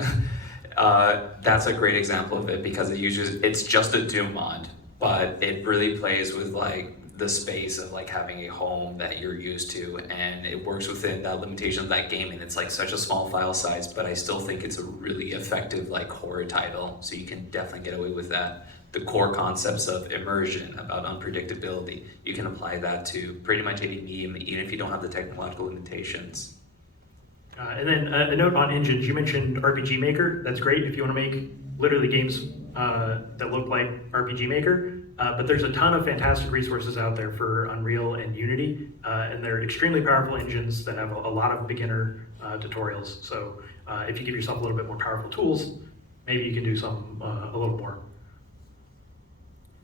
That's a great example of it because it's just a Doom mod, but it really plays with like the space of like having a home that you're used to, and it works within the limitation of that game, and it's like such a small file size, but I still think it's a really effective like horror title, so you can definitely get away with that. The core concepts of immersion, about unpredictability, you can apply that to pretty much any medium, even if you don't have the technological limitations. And then a note on engines, you mentioned RPG Maker. That's great if you want to make literally games that look like RPG Maker. But there's a ton of fantastic resources out there for Unreal and Unity, and they're extremely powerful engines that have a lot of beginner tutorials. So if you give yourself a little bit more powerful tools, maybe you can do some a little more.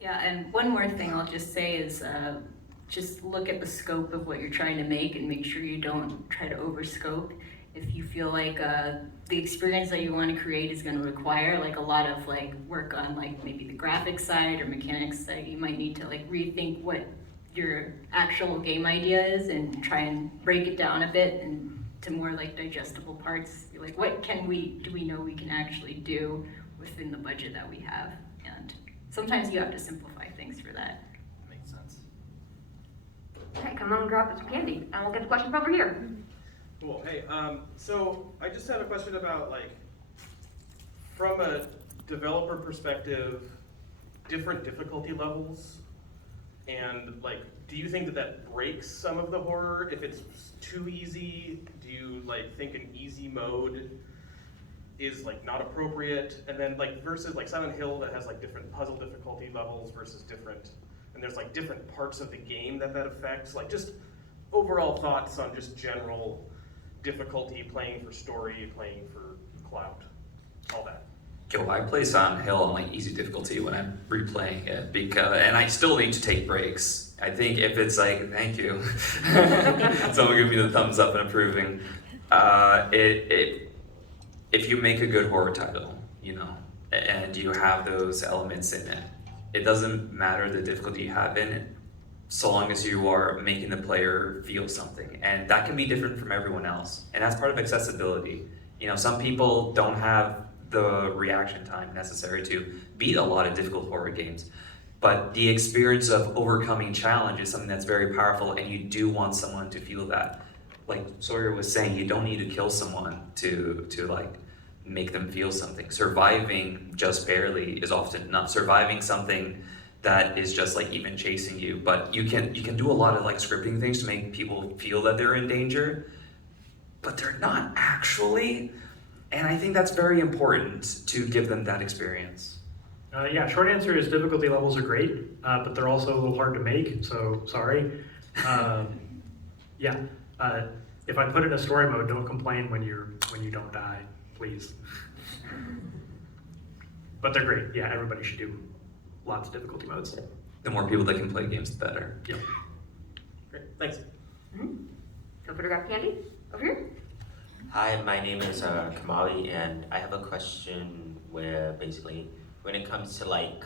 Yeah, and one more thing I'll just say is just look at the scope of what you're trying to make and make sure you don't try to overscope. If you feel like the experience that you want to create is going to require like a lot of like work on like maybe the graphics side or mechanics side, you might need to like rethink what your actual game idea is and try and break it down a bit and to more like digestible parts. Like what do we know we can actually do within the budget that we have? And sometimes you have to simplify things for that. Makes sense. Okay, come on and grab some candy, and we'll get the question over here. Cool. Hey, so I just have a question about like, from a developer perspective, different difficulty levels, and like, do you think that breaks some of the horror if it's too easy? Do you like think an easy mode is like not appropriate? And then like versus like Silent Hill that has like different puzzle difficulty levels versus different, and there's like different parts of the game that affects. Like just overall thoughts on just general difficulty, playing for story, playing for clout, all that. Yo, I play Silent Hill on like easy difficulty when I'm replaying it and I still need to take breaks. I think if it's like, thank you, someone give me the thumbs up and approving. If you make a good horror title, you know, and you have those elements in it, it doesn't matter the difficulty you have in it, so long as you are making the player feel something. And that can be different from everyone else. And that's part of accessibility. You know, some people don't have the reaction time necessary to beat a lot of difficult horror games. But the experience of overcoming challenge is something that's very powerful, and you do want someone to feel that. Like Sawyer was saying, you don't need to kill someone to like make them feel something. Surviving just barely is often enough. Surviving something that is just like even chasing you, but you can do a lot of like scripting things to make people feel that they're in danger, but they're not actually. And I think that's very important to give them that experience. Yeah, short answer is difficulty levels are great, but they're also a little hard to make, so sorry. Yeah, if I put it in a story mode, don't complain when you're when you don't die, please. But they're great. Yeah, everybody should do lots of difficulty modes. The more people that can play games, the better. Yep. Great, thanks. So photograph Candy, over here. Hi, my name is Kamali, and I have a question where basically when it comes to like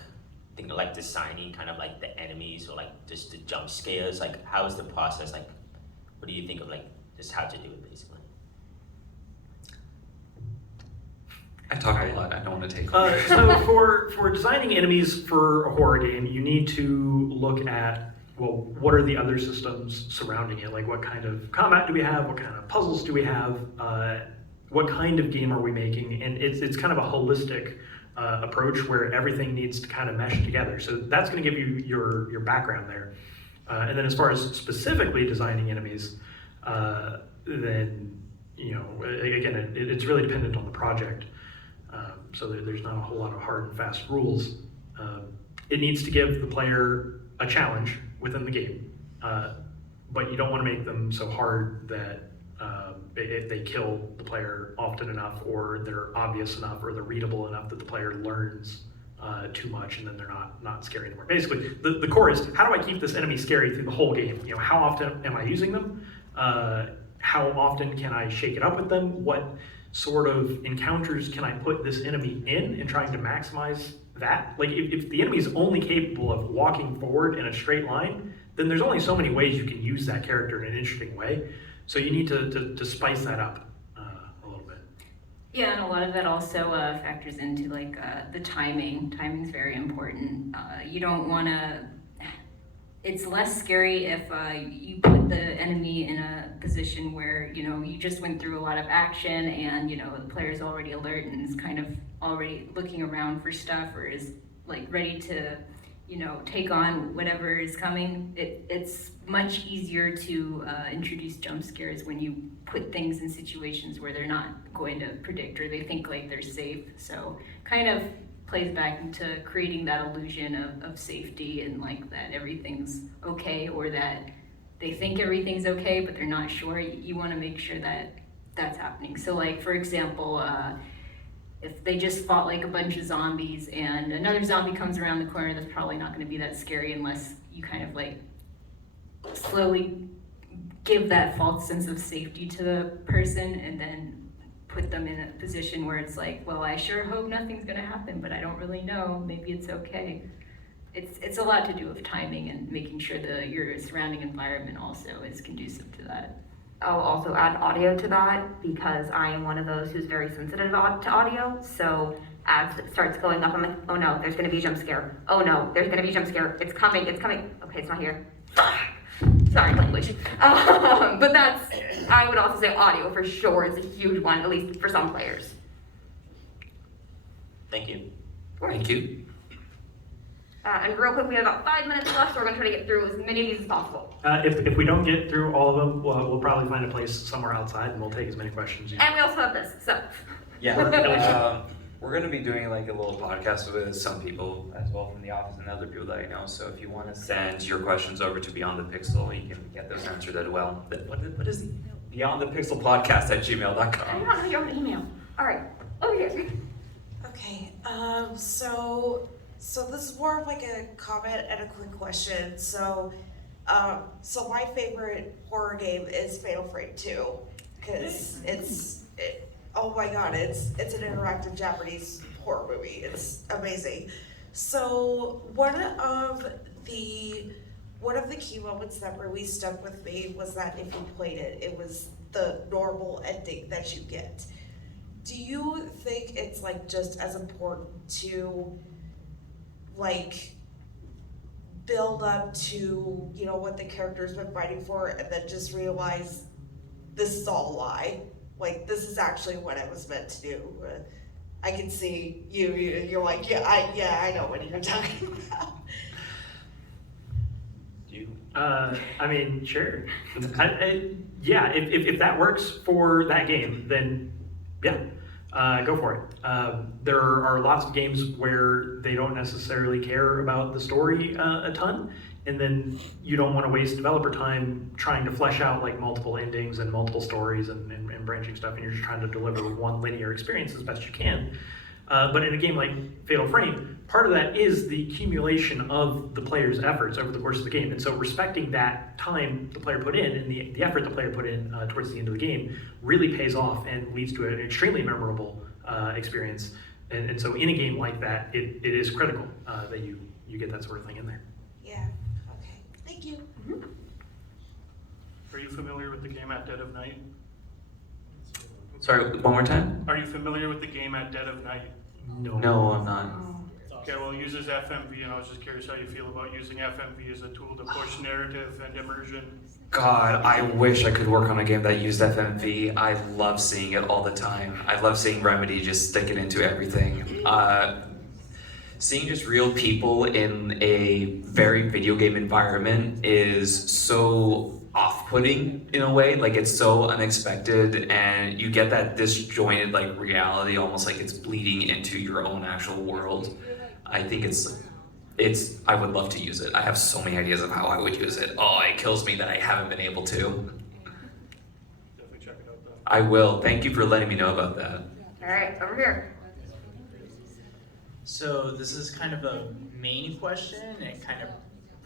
designing kind of like the enemies or like just the jump scares, like how is the process? Like, what do you think of like just how to do it basically? I talk a lot. I don't want to take. So for designing enemies for a horror game, you need to look at, well, what are the other systems surrounding it? Like, what kind of combat do we have? What kind of puzzles do we have? What kind of game are we making? And it's kind of a holistic approach where everything needs to kind of mesh together. So that's going to give you your background there. And then as far as specifically designing enemies, then, you know, again, it's really dependent on the project. So there's not a whole lot of hard and fast rules. It needs to give the player a challenge within the game, but you don't want to make them so hard that they kill the player often enough, or they're obvious enough, or they're readable enough that the player learns too much, and then they're not scary anymore. Basically, the core is, how do I keep this enemy scary through the whole game? You know, how often am I using them? How often can I shake it up with them? What sort of encounters can I put this enemy in trying to maximize that? Like, if the enemy is only capable of walking forward in a straight line, then there's only so many ways you can use that character in an interesting way. So you need to spice that up a little bit. Yeah, and a lot of that also factors into like the timing. Timing's very important. You don't want to. It's less scary if you put the enemy in a position where, you know, you just went through a lot of action and, you know, the player's already alert and is kind of already looking around for stuff, or is like ready to, you know, take on whatever is coming. It's much easier to introduce jump scares when you put things in situations where they're not going to predict, or they think like they're safe. So kind of plays back into creating that illusion of safety and like that everything's okay, or that they think everything's okay but they're not sure. You want to make sure that that's happening. So like, for example, if they just fought like a bunch of zombies and another zombie comes around the corner, that's probably not going to be that scary unless you kind of like slowly give that false sense of safety to the person, and then put them in a position where it's like, well, I sure hope nothing's gonna happen, but I don't really know, maybe it's okay. It's a lot to do with timing and making sure that your surrounding environment also is conducive to that. I'll also add audio to that, because I am one of those who's very sensitive to audio. So as it starts going up, I'm like, oh no, there's gonna be a jump scare. Oh no, there's gonna be a jump scare. It's coming, it's coming. Okay, it's not here. Sorry, language. But I would also say audio for sure is a huge one, at least for some players. Thank you. Thank you. And real quick, we have about 5 minutes left, so we're gonna try to get through as many of these as possible. If we don't get through all of them, we'll probably find a place somewhere outside, and we'll take as many questions. And we also have this, so. Yeah. We're going to be doing like a little podcast with some people as well from the office and other people that I know. So if you want to send your questions over to Beyond the Pixel, you can get those answered as well. What is the email? beyondthepixelpodcast@gmail.com. I don't know your own email. All right, over here. Okay, so this is more of like a comment and a quick question. So my favorite horror game is Fatal Frame 2, because oh my god, it's an interactive Japanese horror movie. It's amazing. So one of the key moments that really stuck with me was that if you played it, it was the normal ending that you get. Do you think it's like just as important to like build up to, you know, what the character's been fighting for, and then just realize this is all a lie? Like, this is actually what I was meant to do. I can see you're like, I know what you're talking about. I mean, sure. Yeah, if that works for that game, then yeah, go for it. There are lots of games where they don't necessarily care about the story a ton, and then you don't want to waste developer time trying to flesh out like multiple endings and multiple stories and branching stuff, and you're just trying to deliver one linear experience as best you can. But in a game like Fatal Frame, part of that is the accumulation of the player's efforts over the course of the game. And so respecting that time the player put in and the effort the player put in towards the end of the game really pays off and leads to an extremely memorable experience. And so in a game like that, it is critical that you get that sort of thing in there. Yeah, okay, thank you. Are you familiar with the game At Dead of Night? Sorry, one more time? Are you familiar with the game At Dead of Night? No, I'm not. Okay, well, it uses FMV, and I was just curious how you feel about using FMV as a tool to push narrative and immersion. God, I wish I could work on a game that used FMV. I love seeing it all the time. I love seeing Remedy just stick it into everything. Seeing just real people in a very video game environment is so off-putting in a way. Like, it's so unexpected, and you get that disjointed like reality, almost like it's bleeding into your own actual world. I think it's I would love to use it. I have so many ideas of how I would use it. Oh, it kills me that I haven't been able to. Definitely check it out though. I will. Thank you for letting me know about that. All right, over here. So this is kind of a main question, and it kind of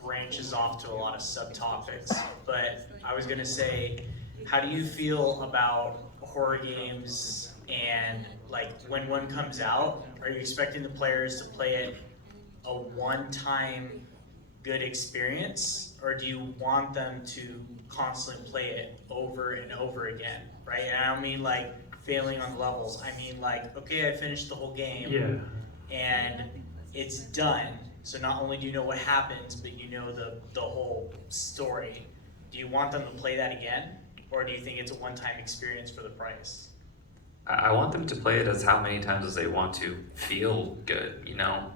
branches off to a lot of subtopics. But I was gonna say, how do you feel about horror games, and like when one comes out, are you expecting the players to play it a one-time good experience, or do you want them to constantly play it over and over again, right? And I don't mean like failing on levels. I mean like, okay, I finished the whole game, and it's done. So not only do you know what happens, but you know the whole story. Do you want them to play that again, or do you think it's a one-time experience for the price? I want them to play it as how many times as they want to feel good, you know?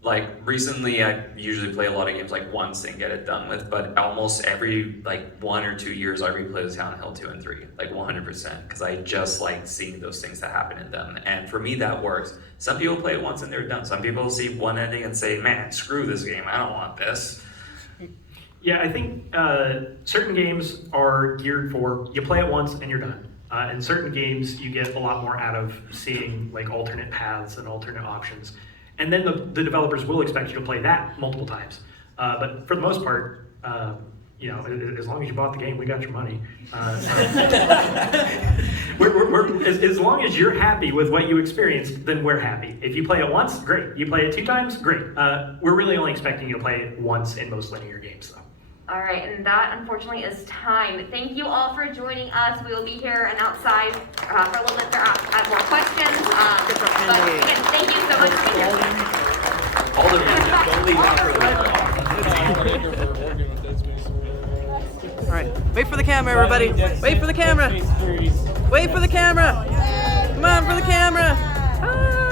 Like recently I usually play a lot of games like once and get it done with, but almost every like 1 or 2 years I replay the Silent Hill 2 and 3, like 100%, because I just like seeing those things that happen in them. And for me that works. Some people play it once and they're done. Some people see one ending and say, man, screw this game, I don't want this. Yeah, I think certain games are geared for, you play it once and you're done. And certain games you get a lot more out of seeing like alternate paths and alternate options. And then the developers will expect you to play that multiple times. But for the most part, you know, as long as you bought the game, we got your money. As long as you're happy with what you experienced, then we're happy. If you play it once, great. You play it 2 times, great. We're really only expecting you to play it once in most linear games, though. All right, and that unfortunately is time. Thank you all for joining us. We will be here and outside for a little bit as more questions. But again, thank you so much for being here. All of you, don't leave after All right, wait for the camera, everybody. Wait for the camera. Wait for the camera. Come on for the camera. Ah.